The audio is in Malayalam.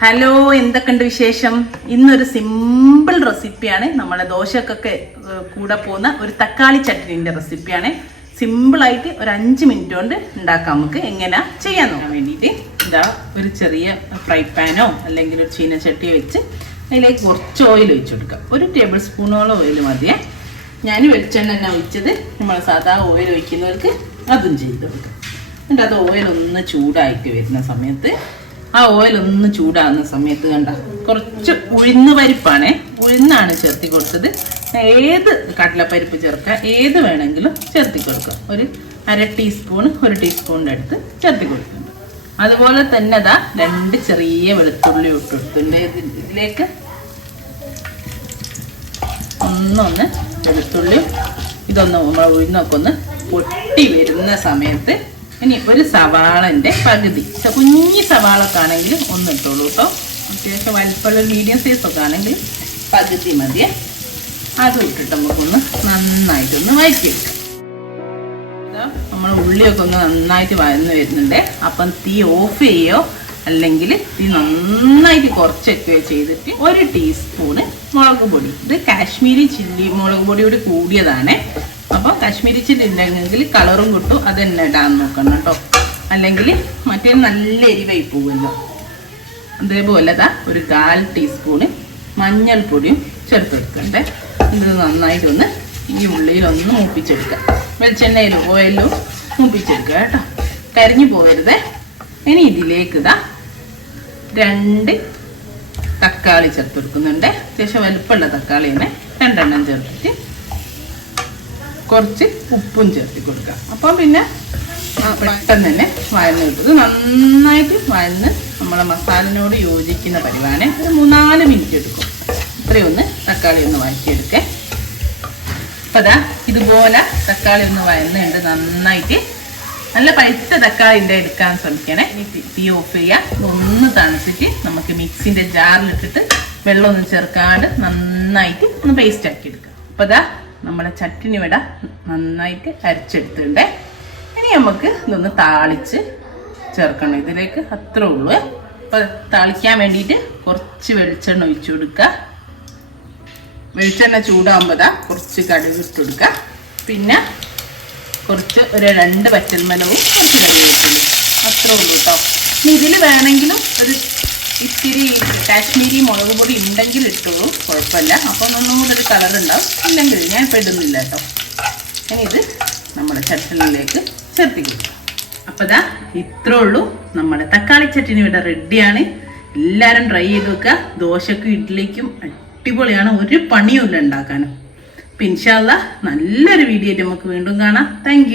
ഹലോ എന്തൊക്കെയുണ്ട് വിശേഷം? ഇന്നൊരു സിമ്പിൾ റെസിപ്പിയാണ് നമ്മളെ ദോശക്കൊക്കെ കൂടെ പോകുന്ന ഒരു തക്കാളി ചട്നീന്റെ റെസിപ്പിയാണ് സിമ്പിളായിട്ട് ഒരു അഞ്ച് മിനിറ്റ് കൊണ്ട് ഉണ്ടാക്കാം. നമുക്ക് എങ്ങനെ ചെയ്യാൻ നോക്കാൻ വേണ്ടിയിട്ട്. ഇതാ ഒരു ചെറിയ ഫ്രൈ പാനോ അല്ലെങ്കിൽ ഒരു ചീനച്ചട്ടിയോ വെച്ച് അതിലേക്ക് കുറച്ച് ഓയിൽ ഒഴിച്ചു കൊടുക്കാം. ഒരു ടേബിൾ സ്പൂണോളം ഓയിൽ മതിയേ. ഞാൻ വെളിച്ചെണ്ണ തന്നെ ഒഴിച്ചത്. നമ്മൾ സാധാ ഓയിൽ ഒഴിക്കുന്നവർക്ക് അതും ചെയ്ത് കൊടുക്കാം. എന്നിട്ട് അത് ഓയിൽ ഒന്ന് ചൂടായിട്ട് വരുന്ന സമയത്ത് ആ ഓയിൽ ഒന്ന് ചൂടാകുന്ന സമയത്ത് കണ്ട കുറച്ച് ഉഴുന്ന് പരിപ്പാണേ ഉഴുന്നാണ് ചേർത്തി കൊടുത്തത്. ഏത് കടലപ്പരിപ്പ് ചേർക്കുക ഏത് വേണമെങ്കിലും ചേർത്തി കൊടുക്കുക ഒരു അര ടീസ്പൂൺ ഒരു ടീസ്പൂണിന്റെ അടുത്ത് ചേർത്തി കൊടുക്കുന്നുണ്ട്. അതുപോലെ തന്നെ അതാ രണ്ട് ചെറിയ വെളുത്തുള്ളി ഇട്ടെടുത്തിട്ടുണ്ട് ഇതിലേക്ക് ഒന്നൊന്ന് വെളുത്തുള്ളി ഇതൊന്ന് നമ്മൾ ഉഴുന്നൊക്കെ ഒന്ന് പൊട്ടി വരുന്ന സമയത്ത് ഇനി ഒരു സവാളന്റെ പകുതി. കുഞ്ഞി സവാളൊക്കെ ആണെങ്കിൽ ഒന്ന് ഇട്ടോളൂ കേട്ടോ അത്യാവശ്യം വലിപ്പമുള്ള മീഡിയം സൈസൊക്കെ ആണെങ്കിൽ പകുതി മതിയെ അതും ഇട്ടിട്ട് നമുക്കൊന്ന് നന്നായിട്ടൊന്ന് വഴറ്റിയെടുക്കാം. ഇതാ നമ്മൾ ഉള്ളിയൊക്കെ ഒന്ന് നന്നായിട്ട് വഴന്ന് വരുന്നുണ്ട്. അപ്പം തീ ഓഫ് ചെയ്യോ? അല്ലെങ്കിൽ തീ നന്നായിട്ട് കുറച്ചൊക്കെ ചെയ്തിട്ട് ഒരു ടീസ്പൂണ് മുളക് പൊടി. ഇത് കാശ്മീരി ചില്ലി മുളക് പൊടിയോട് കൂടിയതാണ്. അപ്പോൾ കശ്മീരി ചില്ലി ഉണ്ടെങ്കിൽ കളറും കിട്ടും. അത് തന്നെ ഇടാൻ നോക്കണം കേട്ടോ. അല്ലെങ്കിൽ മറ്റേ നല്ല എരിവായി പോകുമല്ലോ അതേപോലെ ദാ ഒരു കാൽ ടീസ്പൂണ് മഞ്ഞൾപ്പൊടിയും ചേർത്തെടുക്കണ്ടേ. ഇത് നന്നായിട്ട് ഒന്ന് ഈ ഉള്ളിയിലൊന്ന് മൂപ്പിച്ചെടുക്കുക. വെളിച്ചെണ്ണയിലും ഓയിലും മൂപ്പിച്ചെടുക്കുക കേട്ടോ. കരിഞ്ഞു പോകരുതേ. ഇനി ഇതിലേക്ക് ഇതാ രണ്ട് തക്കാളി ചേർത്തെടുക്കുന്നുണ്ട്. അത്യാവശ്യം വലുപ്പമുള്ള തക്കാളി തന്നെ രണ്ടെണ്ണം ചേർത്തിട്ട് കുറച്ച് ഉപ്പും ചേർത്തി കൊടുക്കുക. അപ്പം പിന്നെ പെട്ടെന്ന് തന്നെ വഴന്ന് കിട്ടും. ഇത് നന്നായിട്ട് വഴന്ന് നമ്മളെ മസാലിനോട് യോജിക്കുന്ന പരിവാണ്. ഒരു മൂന്നാൽ മിനിറ്റ് എടുക്കും. ഇത്രയൊന്ന് തക്കാളി ഒന്ന് വഴറ്റിയെടുക്കേ. അപ്പം അതാ ഇതുപോലെ തക്കാളി ഒന്ന് വഴന്നുണ്ട് നന്നായിട്ട്. നല്ല പഴുത്ത തക്കാളി ഉണ്ട് എടുക്കാൻ ശ്രമിക്കണേ. തീ- ഓഫ് ചെയ്യുക ഒന്ന് തണുത്തിട്ട് നമുക്ക് മിക്സിന്റെ ജാറിലിട്ടിട്ട് വെള്ളമൊന്നും ചേർക്കാണ്ട് നന്നായിട്ട് ഒന്ന് പേസ്റ്റ് ആക്കി എടുക്കാം അപ്പോൾ അതാ നമ്മുടെ ചട്ടിനി വിട നന്നായിട്ട് അരച്ചെടുത്തിട്ടുണ്ട്. ഇനി നമുക്ക് ഇതൊന്ന് താളിച്ച് ചേർക്കണം. ഇതിലേക്ക് അത്രേ ഉള്ളൂ. അപ്പം താളിക്കാൻ വേണ്ടിയിട്ട് കുറച്ച് വെളിച്ചെണ്ണ ഒഴിച്ചു കൊടുക്കുക. വെളിച്ചെണ്ണ ചൂടാകുമ്പോൾ കുറച്ച് കടുക് ഇട്ട് കൊടുക്കുക. പിന്നെ കുറച്ച് ഒരു രണ്ട് പച്ചൽമലവും കുറച്ച് കറിവേപ്പിലും. അത്രേ ഉള്ളൂ കേട്ടോ ഇതിൽ വേണമെങ്കിലും ഒരു ഇത്തിരി കാശ്മീരി മുളക് പൊടി ഉണ്ടെങ്കിൽ ഇട്ടോളൂ കുഴപ്പമില്ല. അപ്പം ഒന്നും കൂടെ ഒരു കളർ ഉണ്ടാവും. ഇല്ലെങ്കിൽ ഞാൻ ഇപ്പോൾ ഇടുന്നില്ല കേട്ടോ. ഇനി ഇത് നമ്മുടെ ചട്ടനിലേക്ക് ചേർത്തി അപ്പോൾ ദാ ഇത്രേ ഉള്ളൂ. നമ്മുടെ തക്കാളി ചട്ടിനി ഇവിടെ റെഡിയാണ് എല്ലാവരും ട്രൈ ചെയ്ത് വെക്കുക ദോശക്കും ഇഡ്ഡലിക്കും അടിപൊളിയാണ്. ഒരു പണിയുമില്ല ഉണ്ടാക്കാനും. അപ്പം ഇൻഷാല്ല നല്ലൊരു വീഡിയോ നമുക്ക് വീണ്ടും കാണാം. താങ്ക്